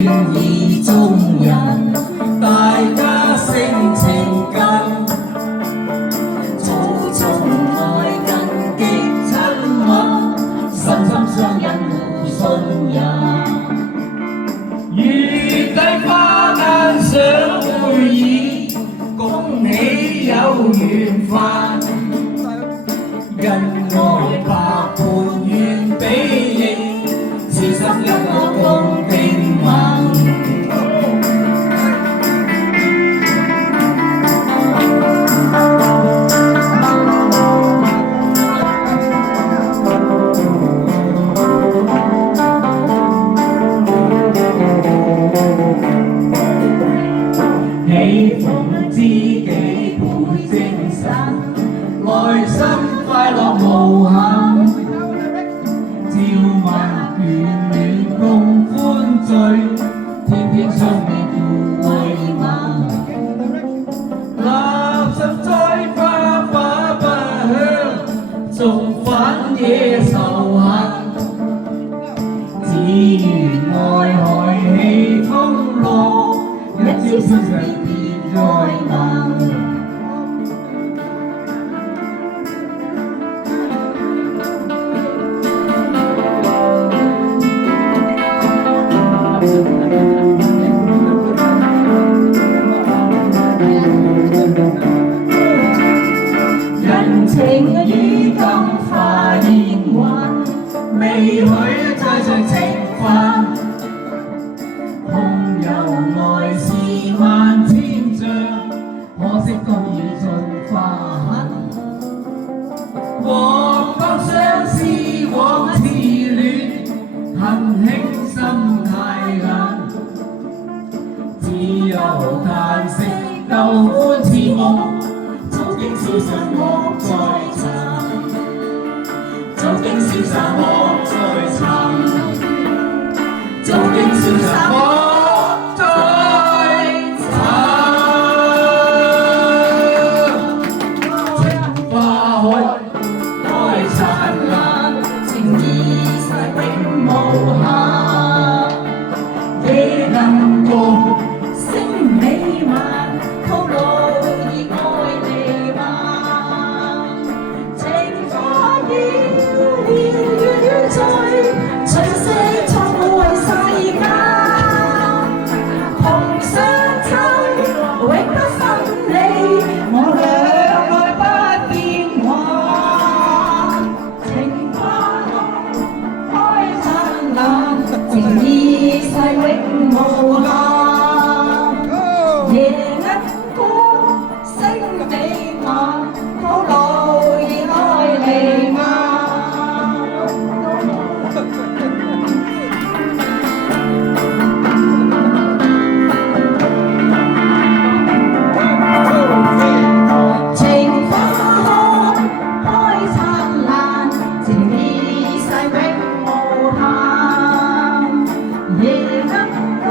意中人，大家性情近，早從來近極親密，心心相印互信任。月底花間相會意，恭喜有緣分，恩愛百般願比翼，此生因我共定盟。喜逢知己倍精神，內心快樂無限。朝晚眷戀共歡聚，天天相戀互慰問。垃圾栽花花不香，縱反野仇恨。只願愛海氣風浪，一朝相識別再能。人情於金化煙雲，未許再像情分。空有愛是萬千丈，可惜都已盡花痕。往當相思往似戀，恨輕心太冷。只有嘆息舊歡似夢，早經消失莫再尋，早經消失莫再尋，早經消失莫再尋。情花開燦爛，情意世永無限。夜能共星美漫，套路而愛彌漫。情花遙遙醉，隨色錯付為世間。同相親，永不分離，我倆愛不變幻。情花開燦爛，情意世永無限。夜鶯歌聲美漫，套路而愛彌漫。情花開燦爛，情意世永無限。夜鶯歌